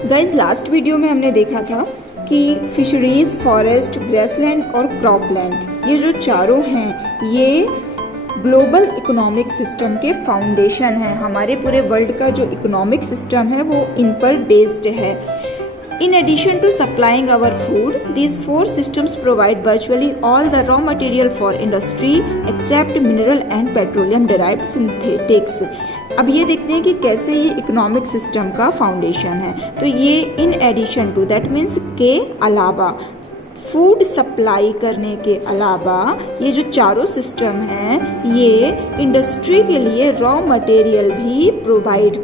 Guys last video में हमने देखा था कि फिशरीज, फॉरेस्ट, ग्रासलैंड और क्रॉपलैंड ये जो चारों हैं ये ग्लोबल इकोनॉमिक सिस्टम के फाउंडेशन हैं। हमारे पूरे वर्ल्ड का जो इकोनॉमिक सिस्टम है वो इन पर बेस्ड है। In addition to supplying our food, these four systems provide virtually all the raw material for industry except mineral and petroleum derived synthetics. अब ये देखते हैं कि कैसे ये इकोनॉमिक सिस्टम का फाउंडेशन है। तो ये in addition to that means के अलावा, फूड सप्लाई करने के अलावा ये जो चारों सिस्टम हैं ये इंडस्ट्री के लिए रॉ मटेरियल भी प्रदान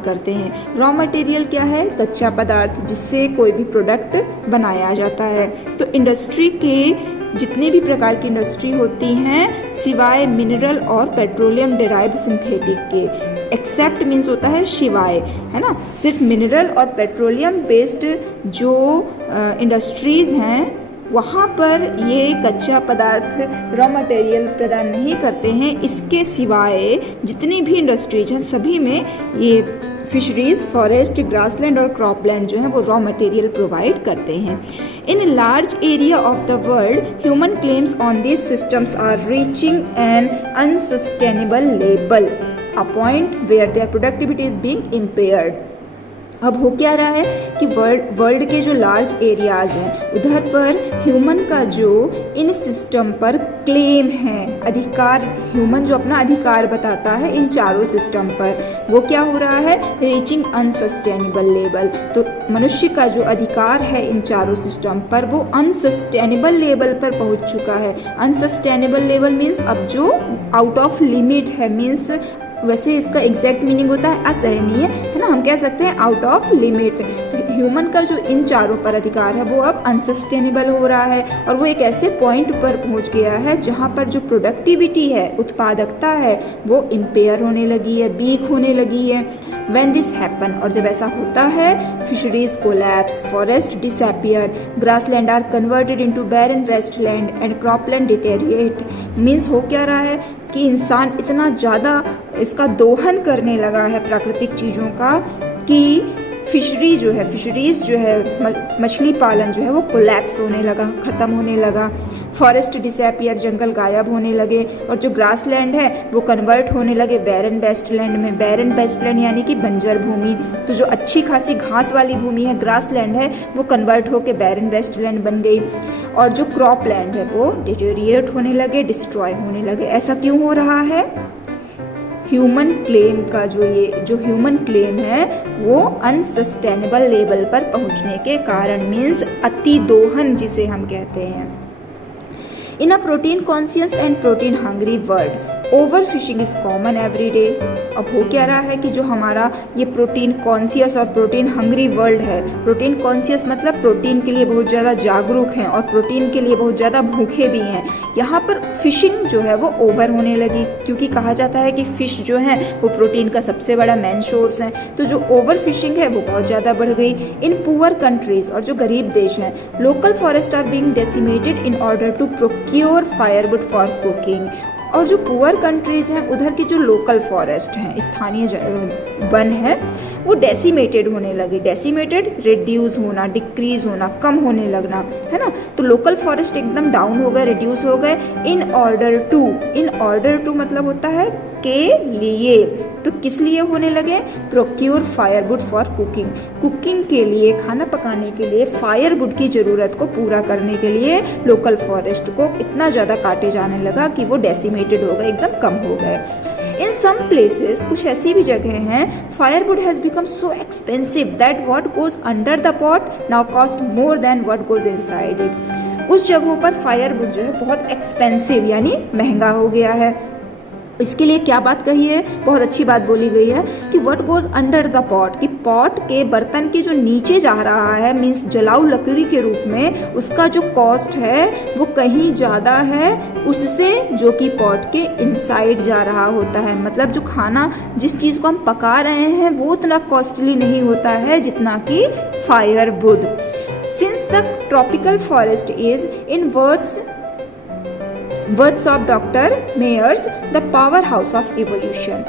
करते हैं। रॉ मटेरियल क्या है? कच्चा पदार्थ जिससे कोई भी प्रोडक्ट बनाया जाता है। तो इंडस्ट्री के जितने भी प्रकार की इंडस्ट्री होती हैं सिवाय मिनरल और पेट्रोलियम डिराइव्ड सिंथेटिक के, एक्सेप्ट मीन्स होता है शिवाय, है ना। सिर्फ मिनरल और पेट्रोलियम बेस्ड जो इंडस्ट्रीज हैं वहाँ पर ये कच्चा पदार्थ रॉ मटेरियल प्रदान नहीं करते हैं। इसके सिवाय जितनी भी इंडस्ट्रीज हैं सभी में ये फिशरीज, फॉरेस्ट, ग्रासलैंड और क्रॉपलैंड जो है वो रॉ मटेरियल प्रोवाइड करते हैं। In large area of the world human claims on this systems are reaching an unsustainable level, a point where their productivity is being impaired। अब हो क्या रहा है कि वर्ल्ड के जो लार्ज एरियाज हैं उधर पर ह्यूमन का जो इन सिस्टम पर क्लेम है, अधिकार, ह्यूमन जो अपना अधिकार बताता है इन चारों सिस्टम पर, वो क्या हो रहा है? Reaching unsustainable level. तो मनुष्य का जो अधिकार है इन चारों सिस्टम पर वो अनसस्टेनेबल लेवल पर पहुंच चुका है। अनसस्टेनेबल लेवल मीन्स अब जो आउट ऑफ लिमिट है, मीन्स वैसे इसका एग्जैक्ट मीनिंग होता है असहनीय, है ना। हम कह सकते हैं आउट ऑफ लिमिट। तो ह्यूमन का जो इन चारों पर अधिकार है वो अब अनसस्टेनेबल हो रहा है और वो एक ऐसे पॉइंट पर पहुंच गया है जहां पर जो प्रोडक्टिविटी है, उत्पादकता है, वो इम्पेयर होने लगी है, वीक होने लगी है। व्हेन दिस हैपन, और जब ऐसा होता है, fisheries collapse, forest disappear, grassland are converted into barren wasteland and cropland deteriorate. Means हो क्या रहा है कि इंसान इतना ज़्यादा इसका दोहन करने लगा है प्राकृतिक चीज़ों का कि फिशरीज जो है मछली पालन जो है वो कोलैप्स होने लगा, ख़त्म होने लगा। फॉरेस्ट डिसअपियर, जंगल गायब होने लगे, और जो ग्रासलैंड है वो कन्वर्ट होने लगे बैरन वेस्टलैंड में। बैरन वेस्टलैंड यानी कि बंजर भूमि। तो जो अच्छी खासी घास वाली भूमि है, ग्रासलैंड है, वो कन्वर्ट होके बैरन वेस्टलैंड बन गई। और जो क्रॉपलैंड है वो डिटेरिएट होने लगे, डिस्ट्रॉय होने लगे। ऐसा क्यों हो रहा है? ह्यूमन क्लेम का जो ह्यूमन क्लेम है वो अनसस्टेनेबल लेवल पर पहुंचने के कारण, मीन्स अति दोहन जिसे हम कहते हैं। In a protein conscious and protein hungry world over fishing is common every day. अब हो क्या रहा है कि जो हमारा ये प्रोटीन कॉन्शियस और प्रोटीन हंग्री वर्ल्ड है, प्रोटीन कॉन्शियस मतलब प्रोटीन के लिए बहुत ज़्यादा जागरूक हैं और प्रोटीन के लिए बहुत ज़्यादा भूखे भी हैं। यहाँ पर फिशिंग जो है वो ओवर होने लगी, क्योंकि कहा जाता है कि फिश जो है वो प्रोटीन का सबसे बड़ा मेन सोर्स है। तो जो ओवर फिशिंग है वो बहुत ज़्यादा बढ़ गई। इन पुअर कंट्रीज, और जो गरीब देश हैं, local forest are being decimated in order to procure firewood for cooking. और जो पुअर कंट्रीज हैं उधर की जो लोकल फॉरेस्ट हैं, स्थानीय वन है, वो डेसिमेटेड होने लगे। डेसिमेटेड, रिड्यूस होना, डिक्रीज होना, कम होने लगना, है ना। तो लोकल फॉरेस्ट एकदम डाउन हो गए, रिड्यूस हो गए। इन ऑर्डर टू मतलब होता है के लिए। तो किस लिए होने लगे? प्रोक्योर फायरवुड फॉर कुकिंग के लिए, खाना पकाने के लिए फायरवुड की ज़रूरत को पूरा करने के लिए लोकल फॉरेस्ट को इतना ज़्यादा काटे जाने लगा कि वो डेसिमेटेड हो गए, एकदम कम हो गए। इन सम प्लेसेस, कुछ ऐसी भी जगह हैं, firewood has become so expensive that what goes under the pot now cost more than what goes inside it. कुछ जगहों पर फायरवुड जो है बहुत एक्सपेंसिव यानी महंगा हो गया है। इसके लिए क्या बात कही है? बहुत अच्छी बात बोली गई है कि what goes under the pot, कि पॉट के बर्तन के जो नीचे जा रहा है, मीन्स जलाऊ लकड़ी के रूप में, उसका जो कॉस्ट है वो कहीं ज़्यादा है उससे जो कि पॉट के इनसाइड जा रहा होता है। मतलब जो खाना, जिस चीज़ को हम पका रहे हैं वो उतना कॉस्टली नहीं होता है जितना कि firewood. Since the tropical forest is in words of Dr. Mayers, the powerhouse of evolution.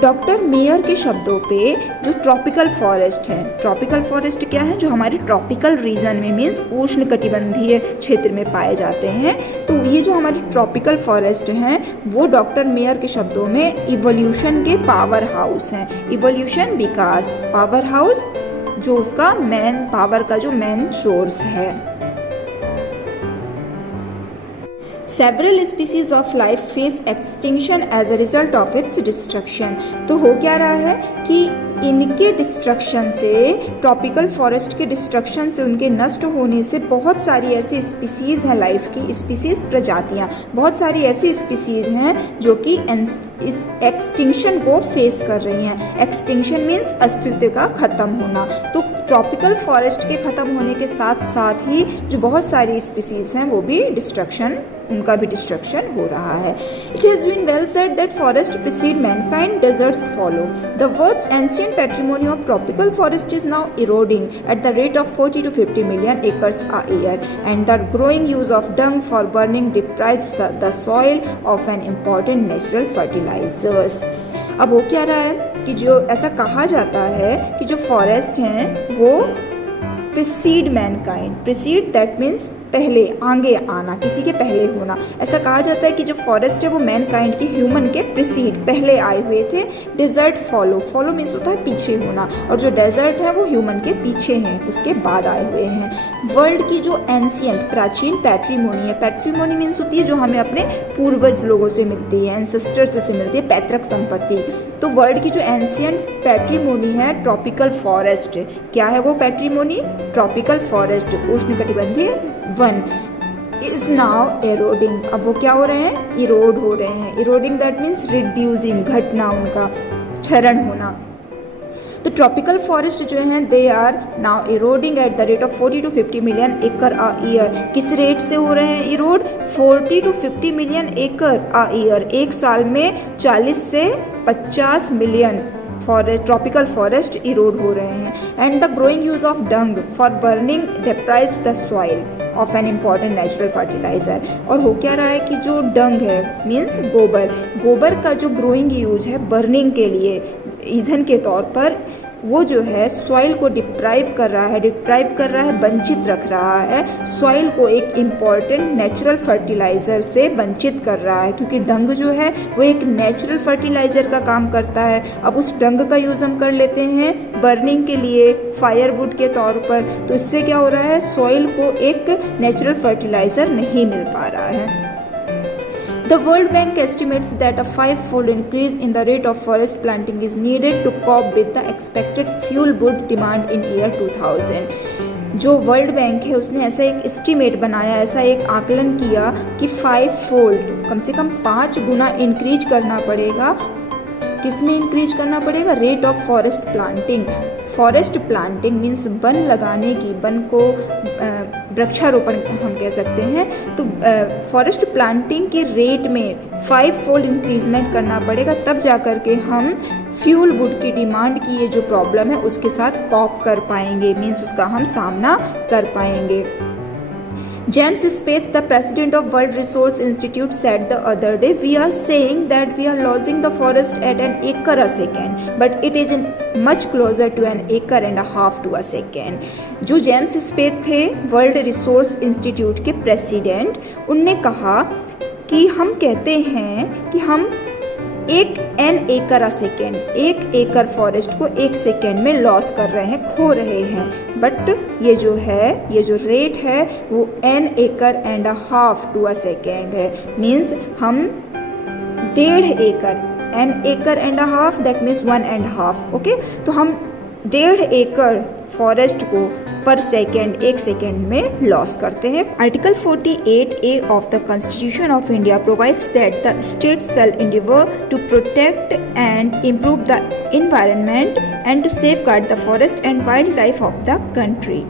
Doctor mayor के शब्दों पे जो ट्रॉपिकल फॉरेस्ट है, ट्रॉपिकल फॉरेस्ट क्या है, जो हमारे ट्रॉपिकल रीजन में मीन्स उष्ण कटिबंधीय क्षेत्र में पाए जाते हैं, तो ये जो हमारी ट्रॉपिकल फॉरेस्ट हैं वो डॉक्टर मेयर के शब्दों में इवोल्यूशन के पावर हाउस हैं। इवोल्यूशन विकास, पावर हाउस जो उसका मेन पावर का जो मेन सोर्स है। Several species of life face extinction as a result of its destruction। तो हो क्या रहा है कि इनके डिस्ट्रक्शन से, ट्रॉपिकल फॉरेस्ट के डिस्ट्रक्शन से, उनके नष्ट होने से बहुत सारी ऐसी स्पीसीज हैं, लाइफ की स्पीसीज, प्रजातियां, बहुत सारी ऐसी स्पीसीज हैं जो कि इस एक्सटिंक्शन को फेस कर रही हैं। एक्सटिंक्शन मीन्स अस्तित्व का खत्म होना। तो ट्रॉपिकल फॉरेस्ट के खत्म होने के साथ साथ ही जो बहुत सारी स्पीसीज हैं वो भी डिस्ट्रक्शन, उनका भी डिस्ट्रक्शन हो रहा है। It has been well said that forest precede mankind, deserts follow. The world's ancient patrimony of tropical forest is now eroding at the rate of 40 to 50 million acres a year, and the growing use of dung for burning deprives the soil of an important natural fertilizers। अब हो क्या रहा है कि जो ऐसा कहा जाता है कि जो फॉरेस्ट हैं वो preceded Mankind, preceded that means पहले, आगे आना, किसी के पहले होना। ऐसा कहा जाता है कि जो फॉरेस्ट है वो मैनकाइंड के, ह्यूमन के प्रीसीड, पहले आए हुए थे। डेजर्ट फॉलो, फॉलो मीन्स होता है पीछे होना, और जो डेजर्ट है वो ह्यूमन के पीछे हैं, उसके बाद आए हुए हैं। वर्ल्ड की जो एंशिएंट, प्राचीन पैट्रिमोनी है, पैट्रिमोनी मीन्स होती है जो हमें अपने पूर्वज लोगों से मिलती है, एंसेस्टर्स से मिलती है, पैतृक संपत्ति। तो वर्ल्ड की जो एंशिएंट पैट्रिमोनी है ट्रॉपिकल फॉरेस्ट, क्या है वो पैट्रिमोनी? ट्रॉपिकल फॉरेस्ट, उष्णकटिबंधीय वन, इज नाउ एरोडिंग। अब वो क्या हो रहे हैं? इरोड हो रहे हैं। इरोडिंग दैट मीन्स रिड्यूसिंग, घटना, उनका क्षरण होना। तो ट्रॉपिकल फॉरेस्ट जो हैं they are now eroding at the rate of 40 to 50 million acre a year। किस रेट से हो रहे हैं Erode? 40 to 50 million acre a year। एक साल में 40 से 50 मिलियन ट्रॉपिकल फॉरेस्ट इरोड हो रहे हैं। And the growing use of dung for burning deprives the soil of an important natural fertiliser. और हो क्या रहा है कि जो डंग है मीन्स गोबर, गोबर का जो ग्रोइंग यूज है बर्निंग के लिए, ईंधन के तौर पर, वो जो है सॉइल को डिप्राइव कर रहा है, वंचित रख रहा है, सॉइल को एक इम्पॉर्टेंट नेचुरल फर्टिलाइज़र से वंचित कर रहा है, क्योंकि डंग जो है वो एक नेचुरल फर्टिलाइज़र का काम करता है। अब उस डंग का यूज़ हम कर लेते हैं बर्निंग के लिए, फायरवुड के तौर पर, तो इससे क्या हो रहा है? सॉइल को एक नेचुरल फर्टिलाइज़र नहीं मिल पा रहा है। The World Bank estimates that a 5-fold increase in the rate of forest planting is needed to cope with the expected fuel wood demand in year 2000। जो वर्ल्ड बैंक है उसने ऐसा एक एस्टीमेट बनाया, ऐसा एक आकलन किया कि 5-fold, कम से कम 5 गुना इंक्रीज करना पड़ेगा। किसमें इंक्रीज करना पड़ेगा? Rate of forest planting. Forest planting means one लगाने की, वन को वृक्षारोपण हम कह सकते हैं। तो फॉरेस्ट प्लांटिंग के रेट में 5-fold इंक्रीजमेंट करना पड़ेगा, तब जा कर के हम फ्यूल वुड की डिमांड की ये जो प्रॉब्लम है उसके साथ कॉप कर पाएंगे, मीन्स उसका हम सामना कर पाएंगे। James Spaeth, the president of World Resource Institute, said the other day, "We are saying that we are losing the forest at an acre a second, but it is much closer to an acre and a half to a second." जो James स्पेथ थे world resource institute के president, उनने कहा कि हम कहते हैं कि हम 1 acre a second, 1 एकड़ फॉरेस्ट को 1 सेकेंड में लॉस कर रहे हैं, खो रहे हैं। बट ये जो है, ये जो रेट है वो 1 acre and a half to a second है, मीन्स हम 1.5 एकड़, 1 acre and a half that means 1.5, okay. तो हम 1.5 एकड़ फॉरेस्ट को पर सेकेंड, 1 सेकेंड में लॉस करते हैं। Article 48A of the constitution of India provides that the state shall endeavour to protect and improve the environment and to safeguard the forest and wildlife of the country.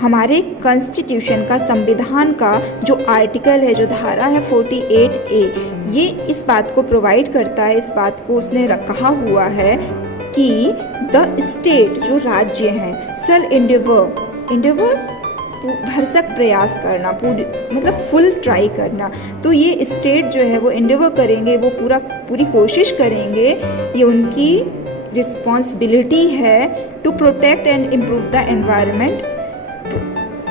हमारे constitution का, संविधान का जो article है, जो धारा है 48A, ये इस बात को प्रोवाइड करता है, इस बात को उसने कहा हुआ है कि द स्टेट, जो राज्य हैं, शैल एंडेवर, भरसक प्रयास करना, मतलब फुल ट्राई करना। तो ये स्टेट जो है वो एंडेवर करेंगे, वो पूरी कोशिश करेंगे, ये उनकी रिस्पॉन्सिबिलिटी है to protect and improve the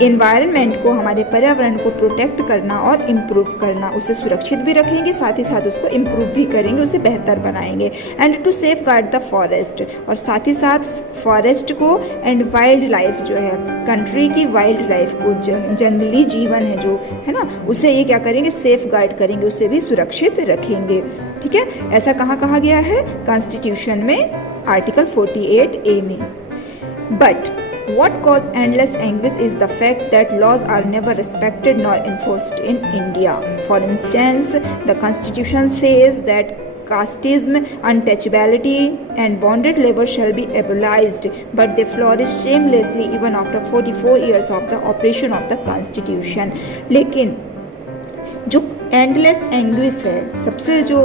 environment को, हमारे पर्यावरण को प्रोटेक्ट करना और इम्प्रूव करना, उसे सुरक्षित भी रखेंगे, साथ ही साथ उसको इम्प्रूव भी करेंगे, उसे बेहतर बनाएंगे। And to safeguard the forest, और साथ ही साथ फॉरेस्ट को एंड वाइल्ड लाइफ जो है, कंट्री की वाइल्ड लाइफ को, जंगली जीवन है जो है ना, उसे ये क्या करेंगे, सेफ गार्ड करेंगे, उसे भी सुरक्षित रखेंगे। ठीक है, ऐसा कहाँ कहा गया है, कॉन्स्टिट्यूशन में आर्टिकल 48A में। But what caused endless anguish is the fact that laws are never respected nor enforced in India. For instance, the constitution says that casteism, untouchability and bonded labor shall be abolished, but they flourish shamelessly even after 44 years of the operation of the constitution. लेकिन जो endless anguish है, सबसे जो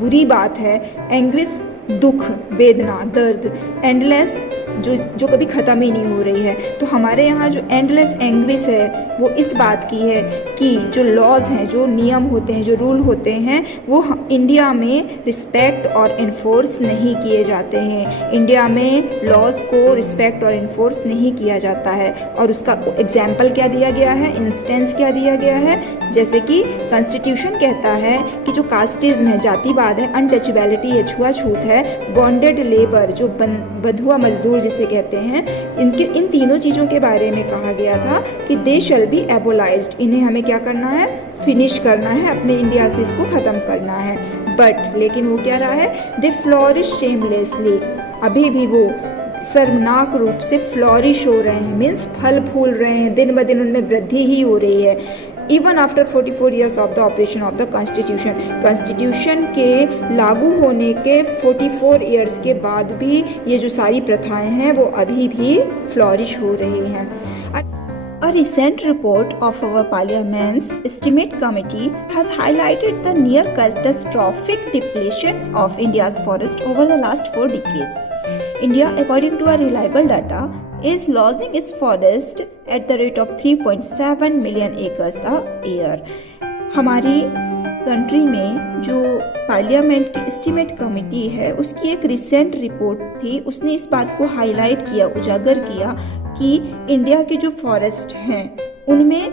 बुरी बात है, anguish दुख, वेदना, दर्द, एंडलेस जो कभी ख़त्म ही नहीं हो रही है। तो हमारे यहाँ जो एंडलेस एंग्विश है वो इस बात की है कि जो लॉज हैं, जो नियम होते हैं, जो रूल होते हैं, वो इंडिया में रिस्पेक्ट और इन्फोर्स नहीं किए जाते हैं। इंडिया में लॉज को रिस्पेक्ट और इन्फोर्स नहीं किया जाता है। और उसका एग्जाम्पल क्या दिया गया है, इंस्टेंस क्या दिया गया है, जैसे कि कॉन्स्टिट्यूशन कहता है कि जो कास्टिज्म है, जातिवाद है, अनटचेबिलिटी है, छुआछूत है, बॉन्डेड लेबर जो बंधुआ मजदूर जिसे कहते हैं, इन तीनों चीज़ों के बारे में कहा गया था कि दे शैल बी एबोलाइज्ड, इन्हें हमें क्या करना है, फिनिश करना है, अपने इंडिया से इसको ख़त्म करना है। बट लेकिन वो क्या रहा है, दे फ्लॉरिश शेमलेसली, अभी भी वो शर्मनाक रूप से फ्लॉरिश हो रहे हैं, मीन्स फल फूल रहे हैं, दिन ब दिन उनमें वृद्धि ही हो रही है। Even after 44 years of the operation of the constitution के लागू होने के 44 ईयर्स के बाद भी ये जो सारी प्रथाएं हैं वो अभी भी फ्लॉरिश हो रही हैं। A recent report of our Parliament's Estimate Committee has highlighted the near catastrophic depletion of India's forest over the last 4 decades. India, according to our reliable data, is losing its forest at the rate of 3.7 million acres a year. हमारी country में जो parliament की estimate committee है, उसकी एक recent report थी, उसने इस बात को हाईलाइट किया, उजागर किया कि इंडिया के जो फॉरेस्ट हैं उनमें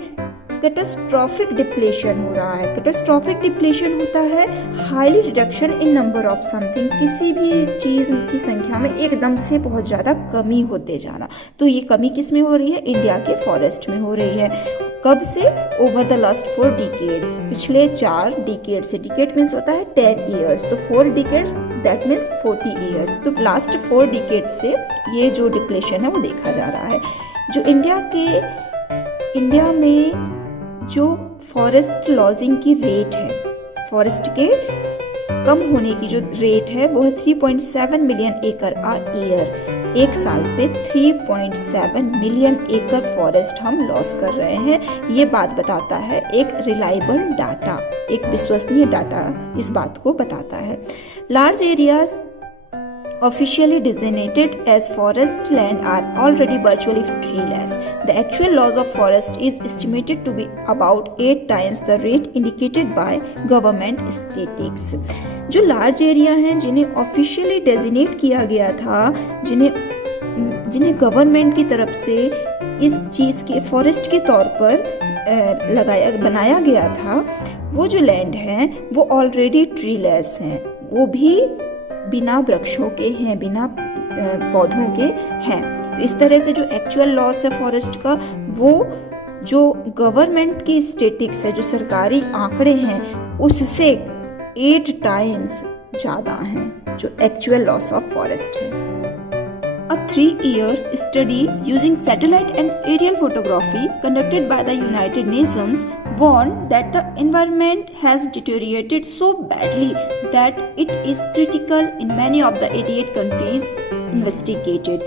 कैटास्ट्रॉफिक डिप्लेशन हो रहा है। कैटास्ट्रॉफिक डिप्लेशन होता है highly reduction in number of something, किसी भी चीज़ की संख्या में एकदम से बहुत ज़्यादा कमी होते जाना। तो ये कमी किस में हो रही है, इंडिया के फॉरेस्ट में हो रही है। कब से, ओवर द लास्ट 4 डिकेड, पिछले 4 डिकेड से, डिकेड मीन्स होता है 10 ईयर्स, तो 4 डिकेड्स दैट मीन्स 40 ईयर्स। तो लास्ट 4 डिकेड से ये जो डिप्लेशन है वो देखा जा रहा है। जो इंडिया में जो फॉरेस्ट लॉजिंग की रेट है, फॉरेस्ट के कम होने की जो रेट है वो है 3.7 मिलियन एकड़ आ ईयर। एक साल पे 3.7 मिलियन एकड़ फॉरेस्ट हम लॉस कर रहे हैं। ये बात बताता है एक रिलायबल डाटा, एक विश्वसनीय डाटा इस बात को बताता है। Large areas officially designated as forest land are already virtually treeless. The actual loss of forest is estimated to be about 8 times the rate indicated by government statistics. जो large area हैं जिन्हें officially designate किया गया था, जिन्हें government की तरफ से इस चीज़ के फॉरेस्ट के तौर पर बनाया गया था, वो जो लैंड हैं वो ऑलरेडी ट्रीलेस हैं, वो भी बिना वृक्षों के हैं, बिना पौधों के हैं। तो इस तरह से जो एक्चुअल लॉस है फॉरेस्ट का, वो जो गवर्नमेंट की स्टेटिक्स है, जो सरकारी आंकड़े हैं, उससे 8 टाइम्स ज़्यादा हैं जो एक्चुअल लॉस ऑफ फॉरेस्ट है। A 3-year study using satellite and aerial photography conducted by the United Nations warned that the environment has deteriorated so badly that it is critical in many of the 88 countries investigated.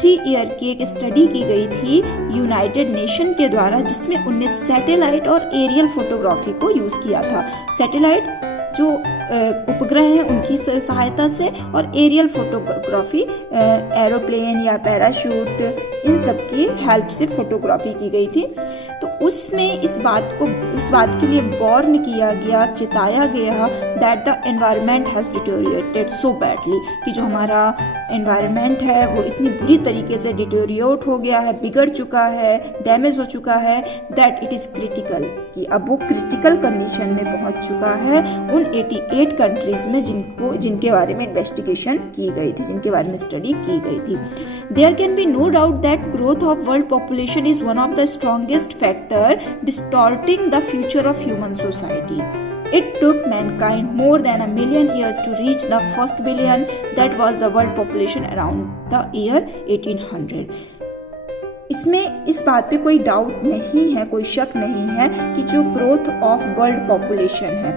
3 year की एक study की गई थी United nation के द्वारा, जिसमें उनने satellite और एरियल फोटोग्राफी को यूज़ किया था। सैटेलाइट जो उपग्रह हैं उनकी सहायता से, और एरियल फोटोग्राफी एरोप्लेन या पैराशूट इन सब की हेल्प से फोटोग्राफी की गई थी। तो उसमें उस बात के लिए वार्न किया गया, चिताया गया that the environment has deteriorated so badly, कि जो हमारा एनवायरनमेंट है वो इतनी बुरी तरीके से डिटोरिएट हो गया है, बिगड़ चुका है, डैमेज हो चुका है, दैट इट इज़ क्रिटिकल, कि अब वो क्रिटिकल कंडीशन में पहुंच चुका है उन 88 कंट्रीज़ में जिनके बारे में इन्वेस्टिगेशन की गई थी, जिनके बारे में स्टडी की गई थी। There can be no doubt that growth of world population is one of the strongest factor distorting the future of human society. It took mankind more than 1 million years to reach the first billion, that was the world population around the year 1800. इसमें इस बात पे कोई doubt नहीं है, कोई शक नहीं है कि जो ग्रोथ ऑफ वर्ल्ड पॉपुलेशन है,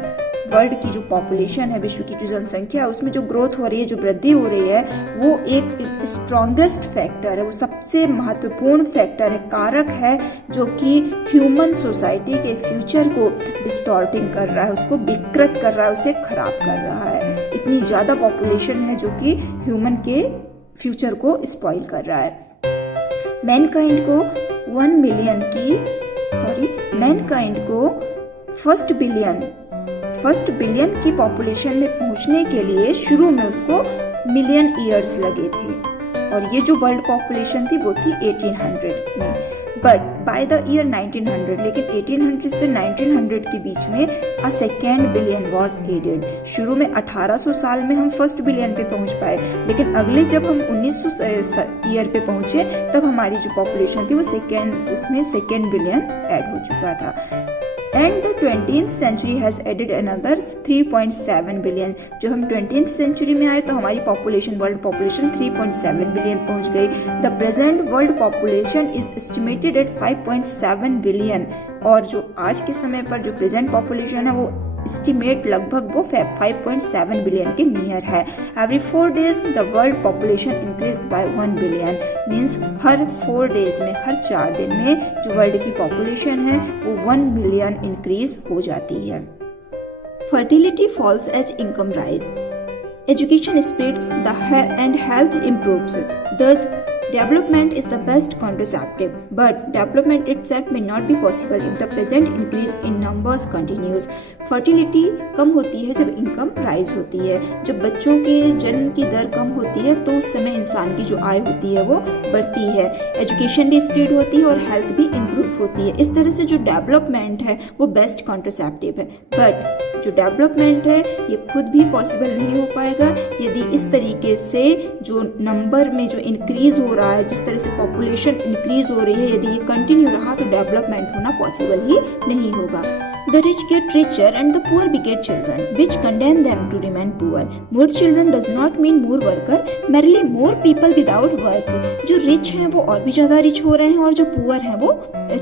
वर्ल्ड की जो पॉपुलेशन है, विश्व की जो जनसंख्या है, उसमें जो ग्रोथ हो रही है, जो वृद्धि हो रही है, वो एक स्ट्रॉन्गेस्ट फैक्टर है, वो सबसे महत्वपूर्ण फैक्टर है, कारक है, जो कि ह्यूमन सोसाइटी के फ्यूचर को डिस्टॉर्टिंग कर रहा है, उसको विकृत कर रहा है, उसे खराब कर रहा है। इतनी ज़्यादा पॉपुलेशन है जो कि ह्यूमन के फ्यूचर को स्पॉइल कर रहा है। मैनकाइंड को फर्स्ट बिलियन की पॉपुलेशन में पहुंचने के लिए शुरू में उसको मिलियन ईयर्स लगे थे, और ये जो वर्ल्ड पॉपुलेशन थी वो थी 1800 में, बट बाय द ईयर 1900, लेकिन 1800 से 1900 के बीच में a second billion was added. शुरू में 1800 साल में हम फर्स्ट बिलियन पे पहुंच पाए, लेकिन अगले जब हम 1900 ईयर पे पहुंचे तब हमारी जो पॉपुलेशन थी वो सेकेंड बिलियन ऐड हो चुका था। And the 20th century has added another 3.7 billion. जब हम 20th century में आए तो हमारी वर्ल्ड पॉपुलेशन 3.7 बिलियन पहुंच गई। The present world population is estimated at 5.7 billion, और जो आज के समय पर जो प्रेजेंट पॉपुलेशन है वो एस्टिमेट लगभग वो 5.7 बिलियन के नियर है। Every 4 days the world population increase by 1 billion, means her 4 days में, हर 4 दिन में जो वर्ल्ड की पॉपुलेशन है वो 1 मिलियन इंक्रीज हो जाती है। Fertility falls as income rise, education spreads and health improves, thus development is the best contraceptive, but development itself may not be possible if the present increase in numbers continues. Fertility कम होती है जब income rise होती है, जब बच्चों के जन्म की दर कम होती है तो उस समय इंसान की जो आय होती है वो बढ़ती है, एजुकेशन भी स्प्रेड होती है और हेल्थ भी इम्प्रूव होती है। इस तरह से जो डेवलपमेंट है वो बेस्ट कॉन्ट्रासेप्टिव है, बट जो डेवलपमेंट है ये खुद भी पॉसिबल नहीं हो पाएगा यदि इस तरीके से जो नंबर में जो इंक्रीज हो रहा है, जिस तरह से पॉपुलेशन इंक्रीज हो रही है, यदि ये कंटिन्यू रहा तो डेवलपमेंट होना पॉसिबल ही नहीं होगा। The rich get richer and the poor beget children, which condemn them to remain poor. More children does not mean more worker, merely more people without work. जो rich हैं वो और भी ज़्यादा rich हो रहे हैं, और जो poor हैं वो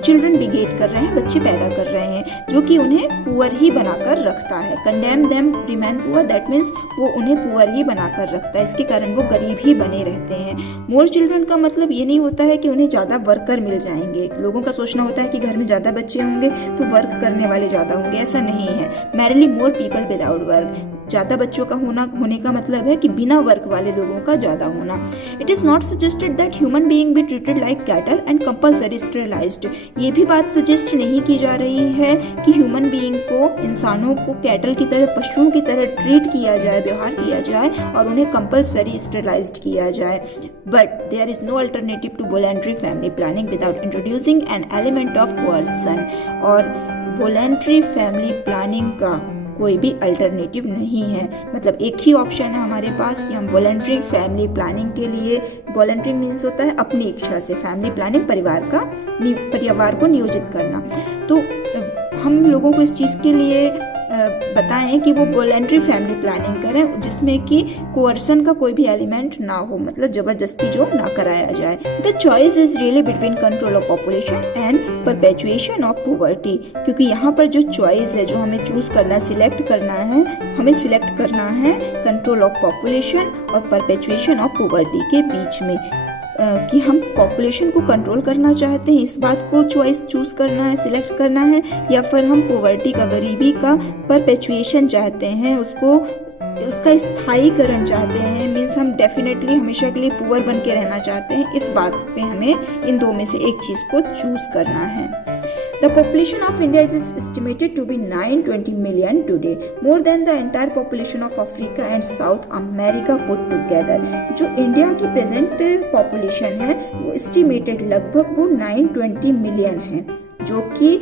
children beget कर रहे हैं, बच्चे पैदा कर रहे हैं, जो कि उन्हें poor ही बनाकर रखता है। Condemn them remain poor, that means वो उन्हें poor ही बनाकर रखता है, इसके कारण वो गरीब ही बने रहते हैं। More children का मतलब ये नहीं होता है कि उन्हें ज़्यादा वर्कर मिल जाएंगे। लोगों का सोचना होता है कि घर में ज़्यादा बच्चे होंगे तो वर्क करने वाले ज़्यादा होंगे, ऐसा नहीं है। Merrily more people without work, ज़्यादा बच्चों का होने का मतलब है कि बिना वर्क वाले लोगों का ज़्यादा होना। It is not suggested that human being be treated like cattle and compulsory sterilised. ये भी बात सजेस्ट नहीं की जा रही है कि ह्यूमन बीइंग को, इंसानों को कैटल की तरह, पशुओं की तरह ट्रीट किया जाए, व्यवहार किया जाए और उन्हें कंपल्सरी स्टेरिलाइज्ड किया जाए। But there is no alternative to voluntary family planning without introducing an element of coercion. और वॉलंटरी फैमिली प्लानिंग का कोई भी अल्टरनेटिव नहीं है, मतलब एक ही ऑप्शन है हमारे पास कि हम वॉलंटरी फैमिली प्लानिंग के लिए, वॉलंटरी मीन्स होता है अपनी इच्छा से, फैमिली प्लानिंग परिवार को नियोजित करना। तो हम लोगों को इस चीज़ के लिए बताएं कि वो वॉलंटरी फैमिली प्लानिंग करें जिसमें कि कोअर्सन का कोई भी एलिमेंट ना हो, मतलब जबरदस्ती जो ना कराया जाए। The choice is really between control of population and perpetuation of poverty, क्योंकि यहाँ पर जो चॉइस है, जो हमें चूज करना, सिलेक्ट करना है, हमें सिलेक्ट करना है कंट्रोल ऑफ पॉपुलेशन और परपेचुएशन ऑफ पॉवर्टी के बीच में। कि हम पॉपुलेशन को कंट्रोल करना चाहते हैं, इस बात को चूज करना है, सिलेक्ट करना है, या फिर हम पॉवर्टी का, गरीबी का परपेचुएशन चाहते हैं, उसका स्थायीकरण चाहते हैं, मीन्स हम डेफिनेटली हमेशा के लिए पुअर बन के रहना चाहते हैं। इस बात पे हमें इन दो में से एक चीज़ को चूज करना है। The population of India is estimated to be 920 million today, more than the entire population of Africa and South America put together। जो इंडिया की प्रेजेंट पॉपुलेशन है वो एस्टिमेटेड लगभग वो 920 मिलियन है, जो कि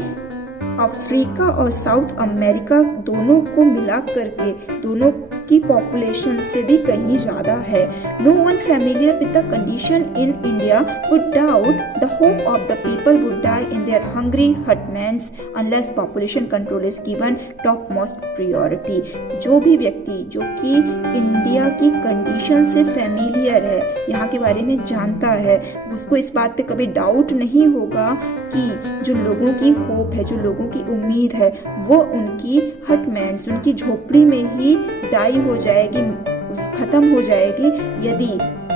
अफ्रीका और साउथ अमेरिका दोनों को मिला करके दोनों की पॉपुलेशन से भी कहीं ज्यादा है। No one familiar with the condition in India would doubt the hope of the people would die in their hungry hutments unless population control is given top most priority. जो भी व्यक्ति जो कि इंडिया की कंडीशन से familiar है, यहाँ के बारे में जानता है, उसको इस बात पे कभी डाउट नहीं होगा कि जो लोगों की होप है, जो लोगों की उम्मीद है, वो उनकी हटमेंट्स, उनकी झोपड़ी में ही डाई हो जाएगी, खत्म हो जाएगी, यदि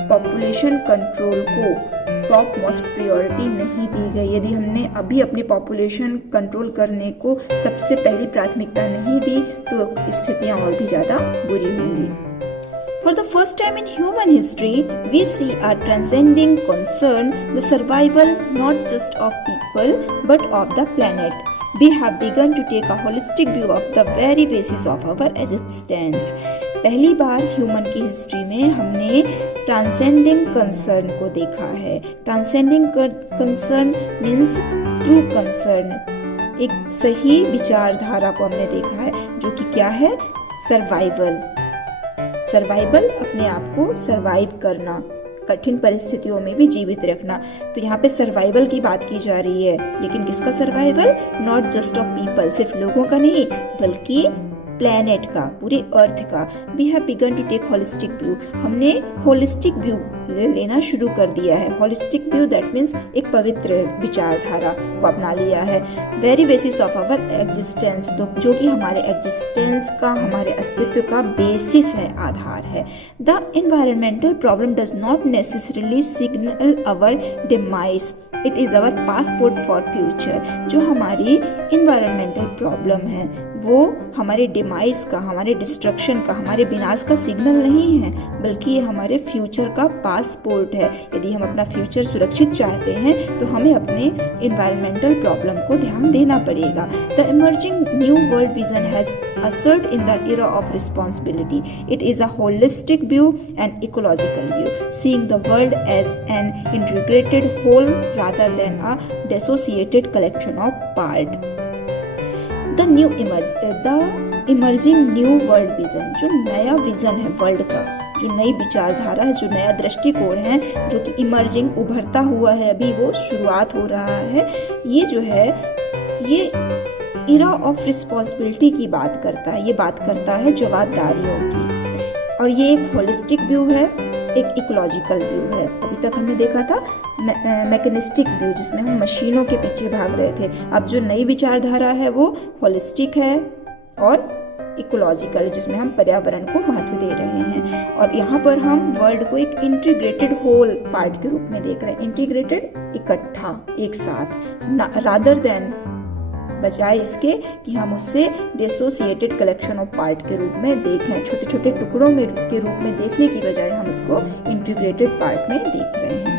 पॉपुलेशन कंट्रोल को टॉप मोस्ट प्रायोरिटी नहीं दी गई, यदि हमने अभी अपने पॉपुलेशन कंट्रोल करने को सबसे पहली प्राथमिकता नहीं दी तो स्थितियां और भी ज़्यादा बुरी होंगी। For the first time in human history, we see a transcending concern, the survival not just of people but of the planet. We have begun to take a holistic view of the very basis of our existence. पहली बार human की history में हमने transcending concern को देखा है। Transcending concern means true concern, एक सही विचारधारा को हमने देखा है, जो कि क्या है, सर्वाइवल, अपने आप को सर्वाइव करना, कठिन परिस्थितियों में भी जीवित रखना। तो यहाँ पे सर्वाइवल की बात की जा रही है, लेकिन किसका survival, not just of people, सिर्फ लोगों का नहीं बल्कि प्लेनेट का, पूरे अर्थ का। We have begun to take holistic view, हमने होलिस्टिक व्यू लेना शुरू कर दिया है। होलिस्टिक व्यू दैट मीन्स एक पवित्र विचारधारा को अपना लिया है। Very basis of our existence, जो कि हमारे एग्जिस्टेंस का, हमारे अस्तित्व का बेसिस है, आधार है। The environmental problem does not necessarily signal our demise, it is our passport for future. जो हमारी इन्वायरमेंटल प्रॉब्लम है वो हमारे डिमाइस का, हमारे डिस्ट्रक्शन का, हमारे विनाश का सिग्नल नहीं है, बल्कि ये हमारे फ्यूचर का पासपोर्ट है। यदि हम अपना फ्यूचर सुरक्षित चाहते हैं तो हमें अपने इन्वायरमेंटल प्रॉब्लम को ध्यान देना पड़ेगा। The emerging new world vision has ushered in the era of responsibility. It is a holistic view and ecological view, seeing the world as an integrated whole rather than a dissociated collection of parts. The emerging new world vision, जो नया vision है world का, जो नई विचारधारा है, जो नया दृष्टिकोण है, जो कि इमर्जिंग, उभरता हुआ है, अभी वो शुरुआत हो रहा है, ये जो है ये इरा ऑफ रिस्पॉन्सिबिलिटी की बात करता है, ये बात करता है जवाबदारियों की। और ये एक होलिस्टिक व्यू है, एक इकोलॉजिकल व्यू है। अभी तक हमने देखा था मैकेनिस्टिक व्यू, जिसमें हम मशीनों के पीछे भाग रहे थे। अब जो नई विचारधारा है वो होलिस्टिक है और इकोलॉजिकल, जिसमें हम पर्यावरण को महत्व दे रहे हैं। और यहाँ पर हम वर्ल्ड को एक इंटीग्रेटेड होल पार्ट के रूप में देख रहे हैं, इंटीग्रेटेड, इकट्ठा, एक साथ, रादर देन, बजाय इसके कि हम उसे डिसोसिएटेड कलेक्शन ऑफ पार्ट के रूप में देखें, छोटे छोटे टुकड़ों में के रूप में देखने की बजाय हम उसको इंटीग्रेटेड पार्ट में देख रहे हैं।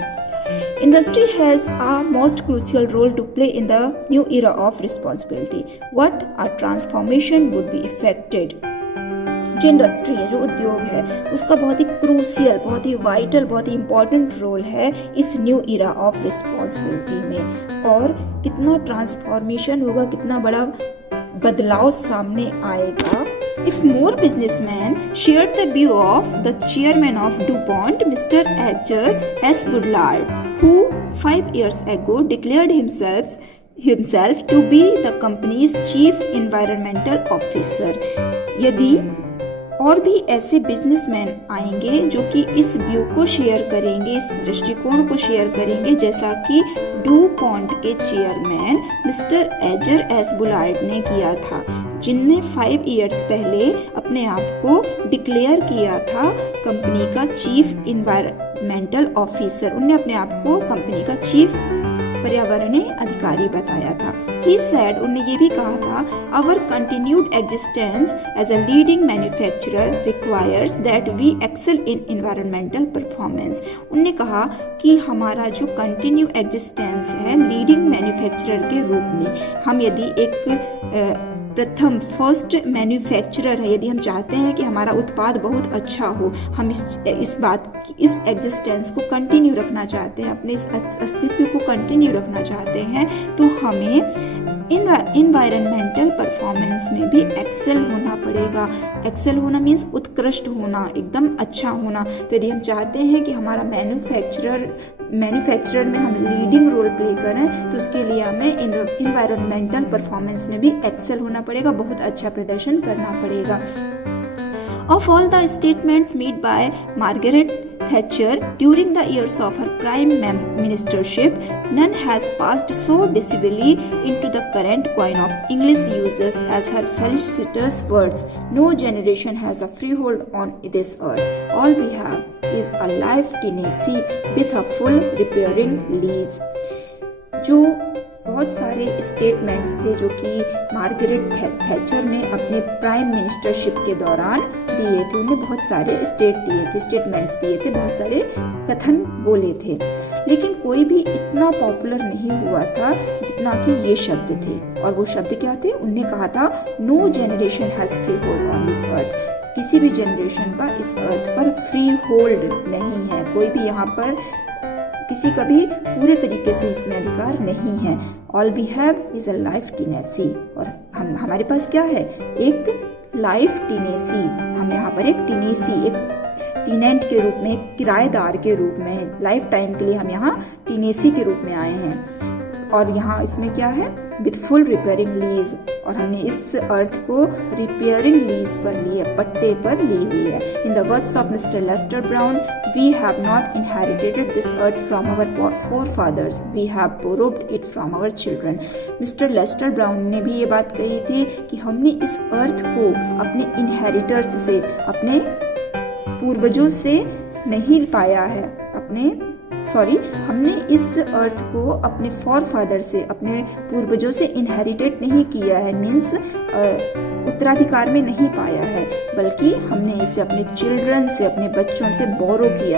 Industry has a most crucial role to play in the new era of responsibility. What a transformation would be effected. जो इंडस्ट्री है, जो उद्योग है, उसका बहुत ही क्रूशियल, बहुत ही वाइटल, बहुत ही इम्पोर्टेंट रोल है इस न्यू इरा ऑफ रिस्पॉन्सिबिलिटी में। और कितना ट्रांसफॉर्मेशन होगा, कितना बड़ा बदलाव सामने आएगा। If more businessmen shared the view of the chairman of DuPont, Mr. Edgar S. Woodward, who 5 years ago declared himself to be the company's chief environmental officer. यदि और भी ऐसे बिजनेसमैन आएंगे जो कि इस व्यू को शेयर करेंगे, इस दृष्टिकोण को शेयर करेंगे, जैसा कि डूपॉन्ट के चेयरमैन मिस्टर एजर एस बुलार्ड ने किया था, जिनने 5 इयर्स पहले अपने आप को डिक्लेयर किया था कंपनी का चीफ एनवायरमेंटल ऑफिसर, उन्होंने अपने आप को कंपनी का चीफ पर्यावरणीय अधिकारी बताया था। He said, उन्होंने ये भी कहा था, our continued existence as a leading manufacturer requires that we excel in environmental performance। उन्होंने कहा कि हमारा जो कंटिन्यू एग्जिस्टेंस है लीडिंग मैन्युफैक्चरर के रूप में, हम यदि एक प्रथम फर्स्ट मैन्युफैक्चरर है, यदि हम चाहते हैं कि हमारा उत्पाद बहुत अच्छा हो, हम इस एग्जिस्टेंस को कंटिन्यू रखना चाहते हैं, अपने इस अस्तित्व को कंटिन्यू रखना चाहते हैं, तो हमें इन्वायरमेंटल परफॉर्मेंस में भी एक्सेल होना पड़ेगा। एक्सेल होना मीन्स उत्कृष्ट होना, एकदम अच्छा होना। तो यदि हम चाहते हैं कि हमारा मैन्युफैक्चरर में हम लीडिंग रोल प्ले करें, तो उसके लिए हमें इन्वायरमेंटल परफॉर्मेंस में भी एक्सेल होना पड़ेगा, बहुत अच्छा प्रदर्शन करना पड़ेगा। Of all the statements made by Margaret Thatcher during the years of her prime ministership, none has passed so decisively into the current coin of English uses as her felicitous words, "No generation has a freehold on this earth. All we have is a life tenancy with a full repairing lease." जो बहुत सारे statements थे जो कि Margaret Thatcher ने अपने prime ministership के दौरान दिए थे, उन्हें बहुत सारे स्टेटमेंट्स दिए थे, बहुत सारे कथन बोले थे, लेकिन कोई भी इतना पॉपुलर नहीं हुआ था जितना कि ये शब्द थे। और वो शब्द क्या थे? उन्होंने कहा था, no generation has freehold on this earth. किसी भी जनरेशन का इस अर्थ पर फ्री होल्ड नहीं है, कोई भी यहाँ पर किसी का भी पूरे तरीके से इसमें अधिकार नहीं है। All we have is a life tenancy, और हमारे पास क्या है? एक लाइफ टिनेसी। हम यहाँ पर एक टिनेसी, एक टीनेंट के रूप में, एक किराएदार के रूप में, लाइफ टाइम के लिए हम यहाँ टिनेसी के रूप में आए हैं। और यहाँ इसमें क्या है? विथ फुल रिपेयरिंग लीज, और हमने इस अर्थ को रिपेयरिंग लीज पर ली है, पट्टे पर ली हुई है। In the words of mister Lester Brown, we have not inherited this earth from our forefathers, we have borrowed it from our children. Mister Lester Brown ने भी ये बात कही थी कि हमने इस अर्थ को अपने इनहेरिटर्स से, अपने पूर्वजों से नहीं पाया है, हमने इस अर्थ को अपने फॉरफादर से, अपने पूर्वजों से इनहेरिटेट नहीं किया है, मीन्स उत्तराधिकार में नहीं पाया है, बल्कि हमने इसे अपने चिल्ड्रन से, अपने बच्चों से बोरो किया।